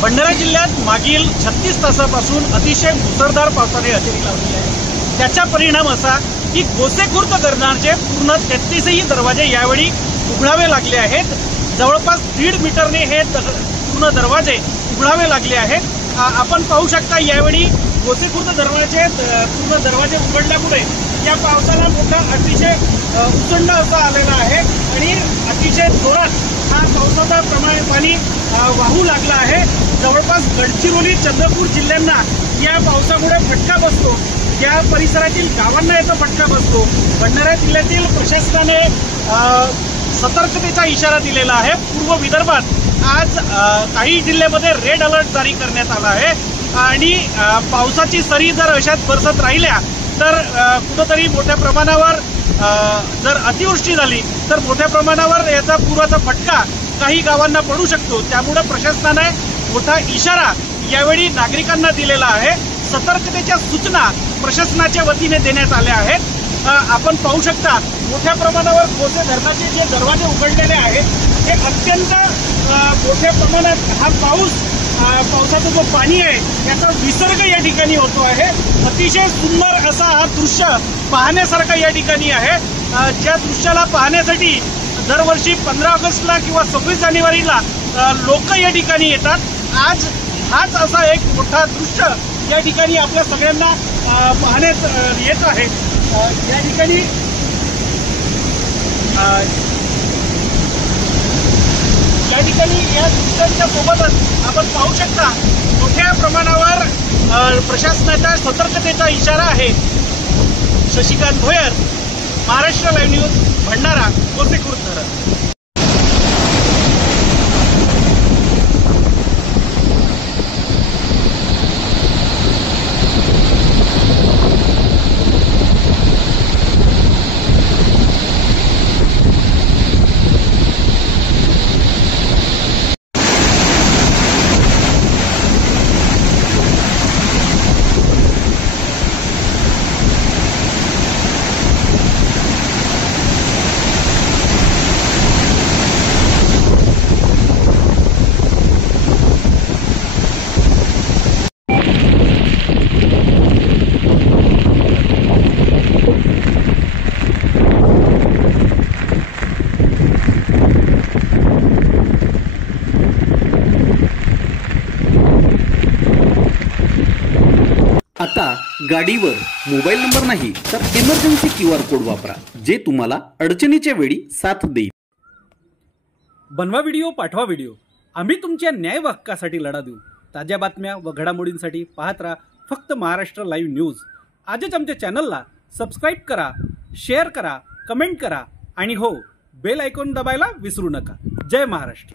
भंडारा जिल्ह्यात मागील 36 तासापासून अतिशय मुसळधार पावसाने हजेरी लावली आहे। त्याचा परिणाम असा की गोसेखुर्द धरणाचे पूर्ण 33ही दरवाजे यावेळी उघडावे लागले आहेत। जवळपास 1.5 मीटरने हे पूर्ण दरवाजे उघडावे लागले आहेत। आपण पाहू शकता यावेळी गोसेखुर्द धरणाचे पूर्ण दरवाजे उघडल्यामुळे या पावसाला मोठा अतिशय उचंड असा आलेला आहे आणि अतिशय जोरात हा पावसाचा पाणी वाहू लागला आहे। जवळपास गडचिरोली चंद्रपूर जिल्ह्यांना या पावसामुळे फटका बसतो। या परिसरातील गावांना याचा फटका बसतो। भंडारा जिल्ह्यातील प्रशासनाने सतर्कतेचा इशारा दिलेला आहे। पूर्व विदर्भात आज काही जिल्ह्यामध्ये रेड अलर्ट जारी करण्यात आला आहे आणि पावसाची सरी जर अशाच बरसत राहिल्या तर कुठेतरी मोठ्या प्रमाणावर जर अतिवृष्टी झाली तर मोठ्या प्रमाणावर याचा पूराचा फटका काही गावांना पडू शकतो। त्यामुळे प्रशासनाने मोठा इशारा यावेळी नागरिकांना दिलेला आहे। सतर्कतेच्या सूचना प्रशासनाच्या वतीने देण्यात आल्या आहेत। आपण पाहू शकता मोठ्या प्रमाणावर गोसे धरणाचे जे दरवाजे उघडलेले आहेत हे अत्यंत मोठ्या प्रमाणात हा पावसाचं जो पाणी आहे याचा विसर्ग या ठिकाणी होतो आहे। अतिशय सुंदर असा हा दृश्य पाहण्यासारखा या ठिकाणी आहे। ज्या दृश्याला पाहण्यासाठी दरवर्षी 15 ऑगस्टला किंवा 26 जानेवारीला लोक या ठिकाणी येतात। आज हाच असा एक मोठा दृश्य या ठिकाणी आपल्या सगळ्यांना पाहण्यात येत आहे। या ठिकाणी या दृश्यांच्या सोबतच आपण पाहू शकता मोठ्या प्रमाणावर प्रशासनाच्या सतर्कतेचा इशारा आहे। शशिकांत भोयर, महाराष्ट्र लाईव्ह न्यूज, भंडारा, गोसेखुर्द धरण। आता गाडीवर मोबाईल नंबर नाही तर इमर्जन्सी QR कोड वापरा, जे तुम्हाला अडचणीच्या वेळी साथ देईल। बनवा व्हिडिओ, पाठवा व्हिडिओ, आम्ही तुमच्या न्याय व हक्कासाठी लढा देऊ। ताज्या बातम्या व घडामोडींसाठी पाहत राहा फक्त महाराष्ट्र लाईव्ह न्यूज। आजच आमच्या चॅनलला सबस्क्राईब करा, शेअर करा, कमेंट करा आणि हो, बेल आयकॉन दाबायला विसरू नका। जय महाराष्ट्र।